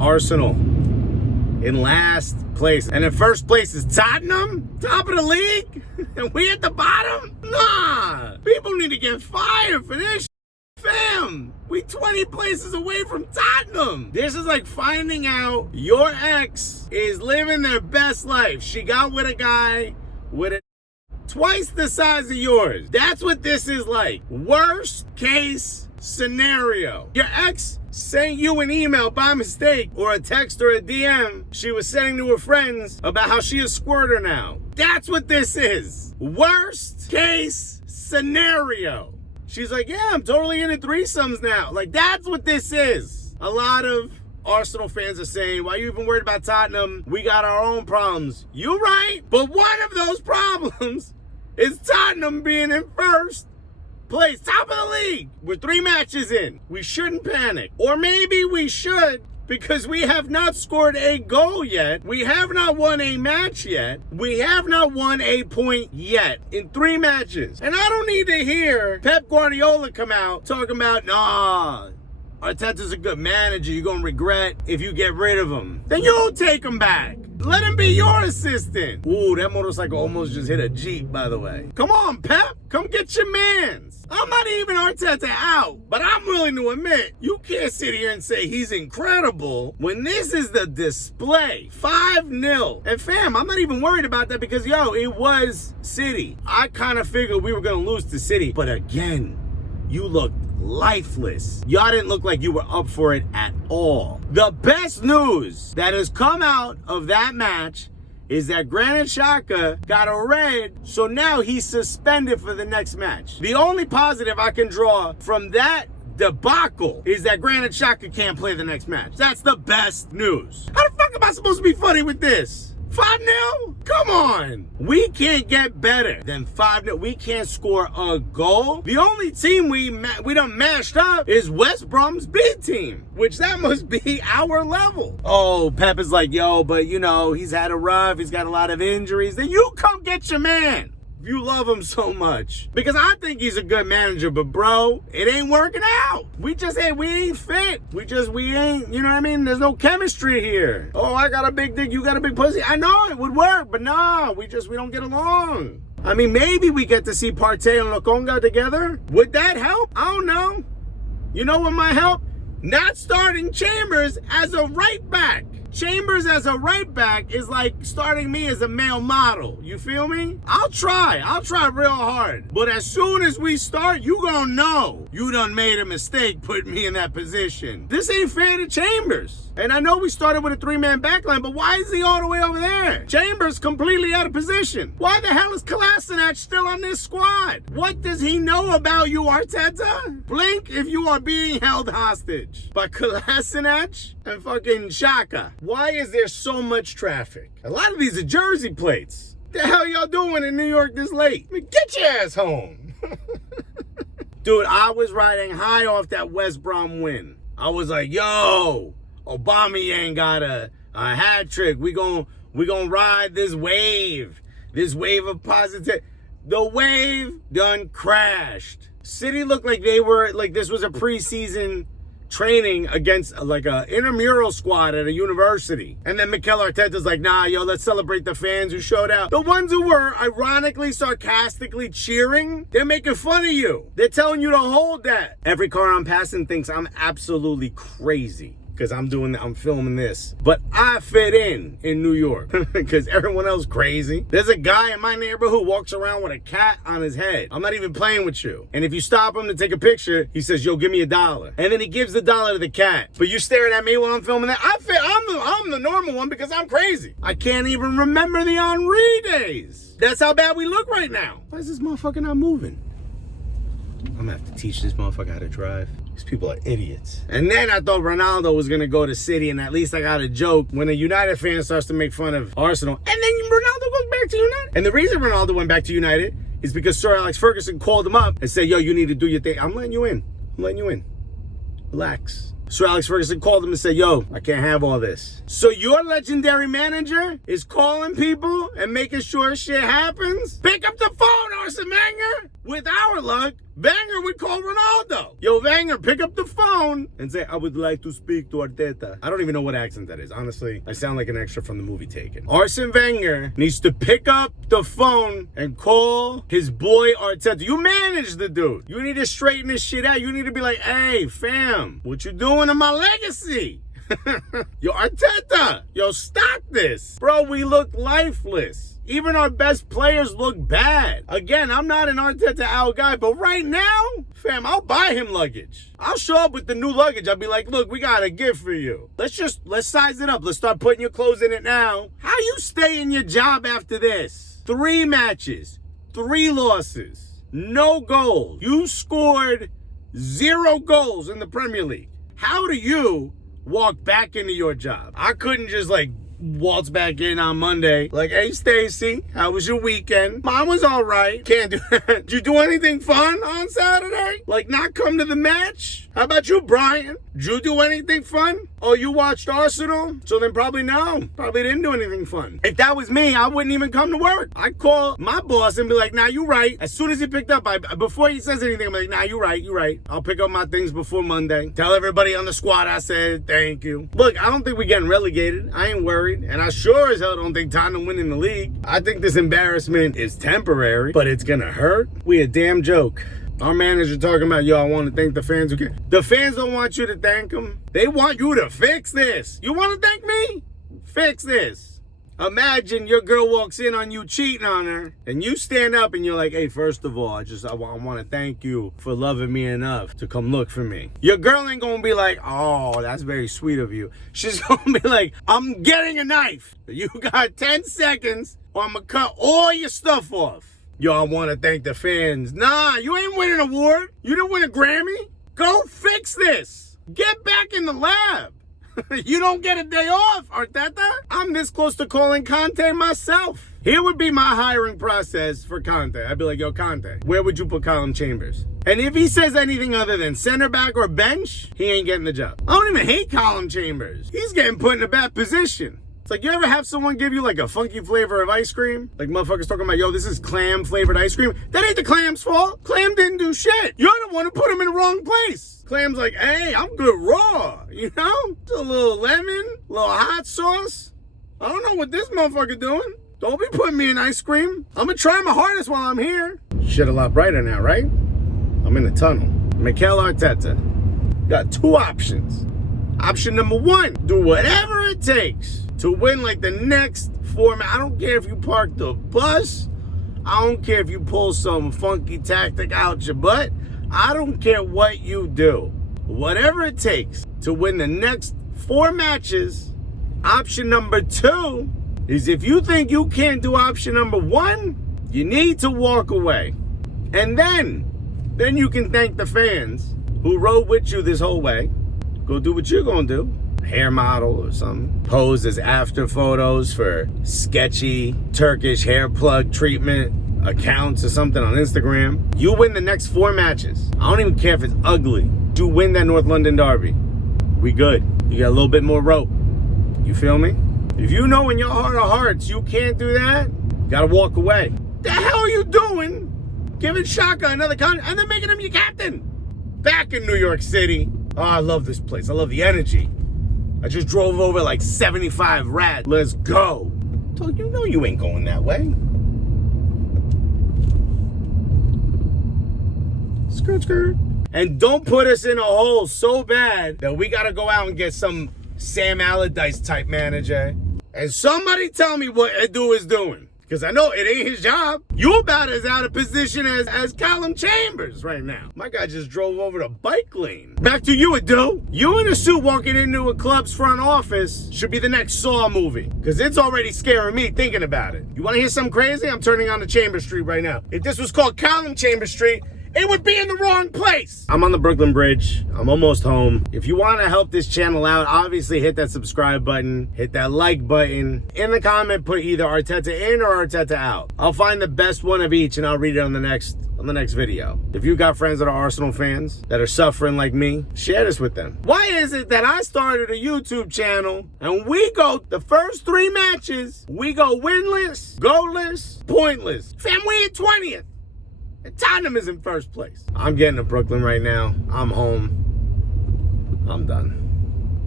Arsenal in last place. And in first place is Tottenham, top of the league. And we at the bottom? Nah. People need to get fired for this. Fam, we 20 places away from Tottenham. This is like finding out your ex is living their best life. She got with a guy with a twice the size of yours. That's what this is like. Worst case scenario. Your ex sent you an email by mistake or a text or a DM she was sending to her friends about how she a squirter now. That's what this is. Worst case scenario. She's like, yeah, I'm totally into threesomes now. Like, that's what this is. A lot of Arsenal fans are saying, why are you even worried about Tottenham? We got our own problems. You're right. But one of those problems is Tottenham being in first place, top of the league. We're 3 matches in. We shouldn't panic. Or maybe we should, because we have not scored a goal yet. We have not won a match yet. We have not won a point yet in 3 matches. And I don't need to hear Pep Guardiola come out talking about, nah, Arteta's a good manager. You're going to regret if you get rid of him. Then you take him back. Let him be your assistant. Ooh, that motorcycle almost just hit a Jeep, by the way. Come on, Pep. Come get your mans. I'm not even Arteta out, but I'm willing to admit, you can't sit here and say he's incredible when this is the display. 5-0. And fam, I'm not even worried about that because, yo, it was City. I kind of figured we were going to lose to City. But again, you looked lifeless. Y'all didn't look like you were up for it at all. The best news that has come out of that match is that Granit Xhaka got a red, so now he's suspended for the next match. The only positive I can draw from that debacle is that Granit Xhaka can't play the next match. That's the best news. How the fuck am I supposed to be funny with this? 5-0? Come on. We can't get better than 5-0. We can't score a goal. The only team we done mashed up is West Brom's B team, which that must be our level. Oh, Pep is like, yo, but you know, he's had a rough. He's got a lot of injuries. Then you come get your man. If you love him so much. Because I think he's a good manager, but bro, it ain't working out. We ain't fit. We ain't, you know what I mean? There's no chemistry here. Oh, I got a big dick, you got a big pussy. I know it would work, but nah, we don't get along. I mean, maybe we get to see Partey and Lokonga together. Would that help? I don't know. You know what might help? Not starting Chambers as a right back. Chambers as a right back is like starting me as a male model. You feel me? I'll try real hard. But as soon as we start, you gonna know you done made a mistake putting me in that position. This ain't fair to Chambers. And I know we started with a 3-man backline, but why is he all the way over there? Chambers completely out of position. Why the hell is Kolasinac still on this squad? What does he know about you, Arteta? Blink if you are being held hostage by Kolasinac and fucking Xhaka. Why is there so much traffic? A lot of these are jersey plates. The hell y'all doing in New York this late? I mean, get your ass home. Dude, I was riding high off that West Brom win. I was like, yo, Aubameyang got a hat trick. We gon' ride this wave of positive. The wave done crashed. City looked like they were, like this was a preseason training against like a intramural squad at a university. And then Mikel Arteta's like, nah, yo, let's celebrate the fans who showed out. The ones who were ironically, sarcastically cheering, they're making fun of you. They're telling you to hold that. Every car I'm passing thinks I'm absolutely crazy because I'm filming this. But I fit in New York because everyone else crazy. There's a guy in my neighborhood who walks around with a cat on his head. I'm not even playing with you. And if you stop him to take a picture, he says, yo, give me $1. And then he gives the $1 to the cat. But you staring at me while I'm filming that. I'm the normal one because I'm crazy. I can't even remember the Henry days. That's how bad we look right now. Why is this motherfucker not moving? I'm gonna have to teach this motherfucker how to drive. These people are idiots. And then I thought Ronaldo was gonna go to City, and at least I got a joke when a United fan starts to make fun of Arsenal. And then Ronaldo goes back to United. And the reason Ronaldo went back to United is because Sir Alex Ferguson called him up and said, yo, you need to do your thing. I'm letting you in. Relax. Sir Alex Ferguson called him and said, yo, I can't have all this. So your legendary manager is calling people and making sure shit happens? Pick up the phone, Arsene Wenger. With our luck, Wenger would call Ronaldo. Yo, Wenger, pick up the phone and say, I would like to speak to Arteta. I don't even know what accent that is. Honestly, I sound like an extra from the movie Taken. Arsene Wenger needs to pick up the phone and call his boy Arteta. You manage the dude. You need to straighten this shit out. You need to be like, hey, fam, what you doing to my legacy? Yo, Arteta, yo, stop this. Bro, we look lifeless. Even our best players look bad. Again, I'm not an Arteta Out guy, but right now, fam, I'll buy him luggage. I'll show up with the new luggage. I'll be like, look, we got a gift for you. Let's size it up. Let's start putting your clothes in it now. How you stay in your job after this? 3 matches, 3 losses, no goals. You scored 0 goals in the Premier League. How do you walk back into your job? I couldn't just waltz back in on Monday. Like, hey, Stacy, how was your weekend? Mine was all right. Can't do that. Did you do anything fun on Saturday? Like, not come to the match? How about you, Brian? Did you do anything fun? Oh, you watched Arsenal? So then probably no. Probably didn't do anything fun. If that was me, I wouldn't even come to work. I'd call my boss and be like, nah, you right. As soon as he picked up, before he says anything, I'm like, nah, you right. I'll pick up my things before Monday. Tell everybody on the squad I said thank you. Look, I don't think we're getting relegated. I ain't worried. And I sure as hell don't think Tottenham winning the league. I think this embarrassment is temporary, but it's gonna hurt. We a damn joke. Our manager talking about, yo, I want to thank the fans. The fans don't want you to thank them. They want you to fix this. You want to thank me? Fix this. Imagine your girl walks in on you cheating on her, and you stand up and you're like, hey, first of all, I want to thank you for loving me enough to come look for me. Your girl ain't going to be like, oh, that's very sweet of you. She's going to be like, I'm getting a knife. You got 10 seconds or I'm going to cut all your stuff off. Yo, I want to thank the fans. Nah, you ain't win an award. You didn't win a Grammy. Go fix this. Get back in the lab. You don't get a day off, Arteta. I'm this close to calling Conte myself. Here would be my hiring process for Conte. I'd be like, yo, Conte, where would you put Colin Chambers? And if he says anything other than center back or bench, he ain't getting the job. I don't even hate Colin Chambers. He's getting put in a bad position. It's like, you ever have someone give you like a funky flavor of ice cream? Like motherfuckers talking about, yo, this is clam flavored ice cream. That ain't the clam's fault. Clam didn't do shit. You're the one who put him in the wrong place. Clam's like, hey, I'm good raw, you know? Just a little lemon, a little hot sauce. I don't know what this motherfucker doing. Don't be putting me in ice cream. I'm gonna try my hardest while I'm here. Shit a lot brighter now, right? I'm in the tunnel. Mikel Arteta. Got 2 options. Option number 1, do whatever it takes to win like the next 4 I don't care if you park the bus. I don't care if you pull some funky tactic out your butt. I don't care what you do. Whatever it takes to win the next 4 matches. Option number 2 is if you think you can't do option number 1, you need to walk away. And then you can thank the fans who rode with you this whole way. Go do what you're gonna do. Hair model or something. Pose as after photos for sketchy Turkish hair plug treatment accounts or something on Instagram. You win the next 4 matches. I don't even care if it's ugly. You win that North London derby. We good. You got a little bit more rope. You feel me? If you know in your heart of hearts you can't do that, you gotta walk away. The hell are you doing? Giving Shaka another contract and then making him your captain. Back in New York City. Oh, I love this place. I love the energy. I just drove over like 75 rad. Let's go. So you know you ain't going that way. Skirt, skirt. And don't put us in a hole so bad that we got to go out and get some Sam Allardyce type manager. And somebody tell me what Edu is doing. Because I know it ain't his job. You about as out of position as Colin Chambers right now. My guy just drove over the bike lane. Back to you, Adu. You in a suit walking into a club's front office should be the next Saw movie. Because it's already scaring me thinking about it. You want to hear something crazy? I'm turning on to Chambers Street right now. If this was called Colin Chambers Street, it would be in the wrong place. I'm on the Brooklyn Bridge. I'm almost home. If you want to help this channel out, obviously hit that subscribe button, hit that like button. In the comment, put either ArtetaIN or Arteta Out. I'll find the best one of each and I'll read it on the next video. If you got friends that are Arsenal fans that are suffering like me, share this with them. Why is it that I started a YouTube channel and we go the first 3 matches, we go winless, goalless, pointless? Fam, we in 20th. And Tottenham is in first place. I'm getting to Brooklyn right now. I'm home. I'm done.